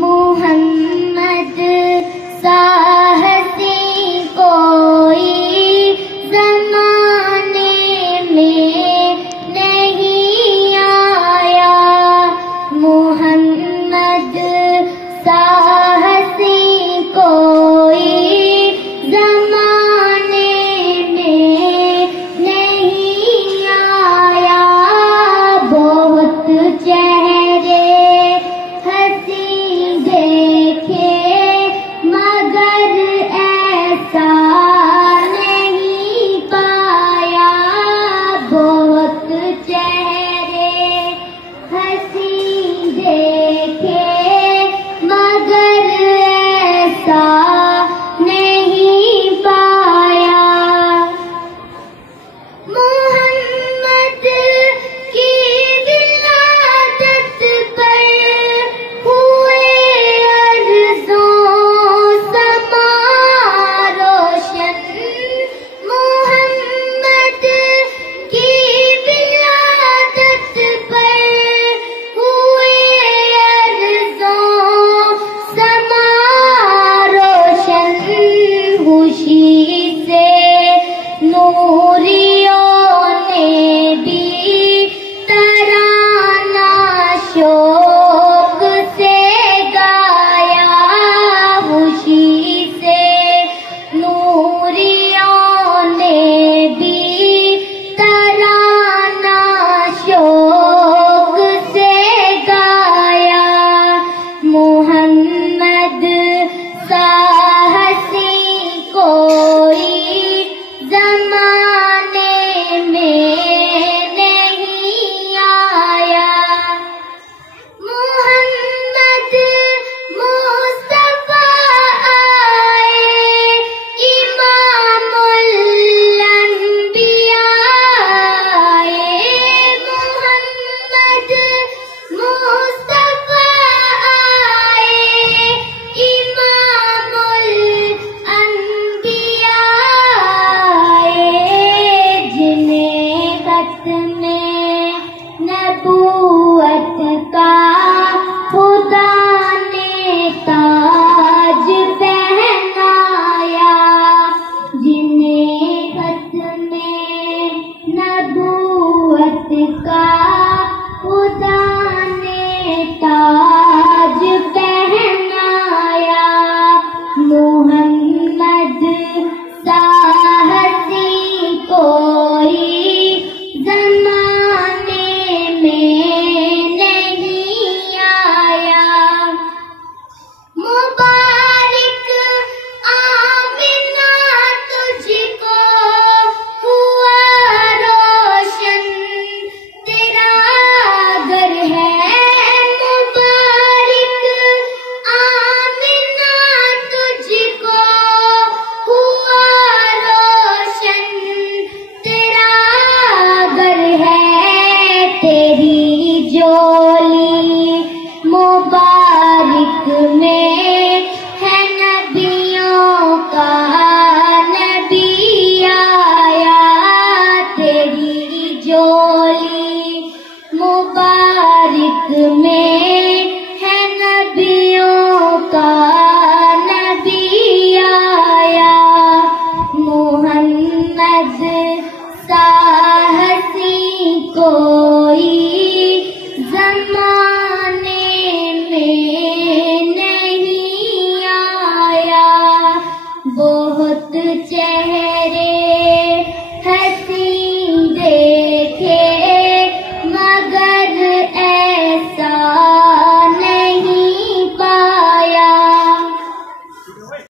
मोहम्मद साहसी कोई ज़माने में नहीं आया। मोहम्मद साहसी कोई ज़माने में नहीं आया। बहुत चेहरे हंसी देखे मगर ऐसा नहीं पाया। बहुत चेहरे हंसी देखे मगर ऐसा नहीं पाया। मोहम्मद की विलादत पर हुए अर्ज़ों समा रोशन। मोहम्मद की विलादत पर हुए अर्ज़ों समा रोशन। खुशी से नूरियों ने भी तराना शौक से गाया। खुशी से नूरियों ने भी तराना शौक से गाया। मोहम्मद साहसी कोई ज़माने में नहीं आया। मोहम्मद मुस्तफा आए इमामुल अंबिया आए। मोहम्मद मुस्तफा आए इमामुल अंबिया आए। जिन्हें ख़त्मे नबूवत का खुदा ने ताज पहनाया। जिन्हें ख़त्मे नबूवत का खुदा ने ताज पहनाया। मोहम्मद साहसी कोई ज़माने में नहीं आया। मुबारक आमिना तुझको हुआ रोशन तेरा घर है। मुबारक आमिना तुझको हुआ रोशन तेरा घर है। तेरी जोली मुबारक में है नबियों का नबी आया। तेरी जोली मुबारक में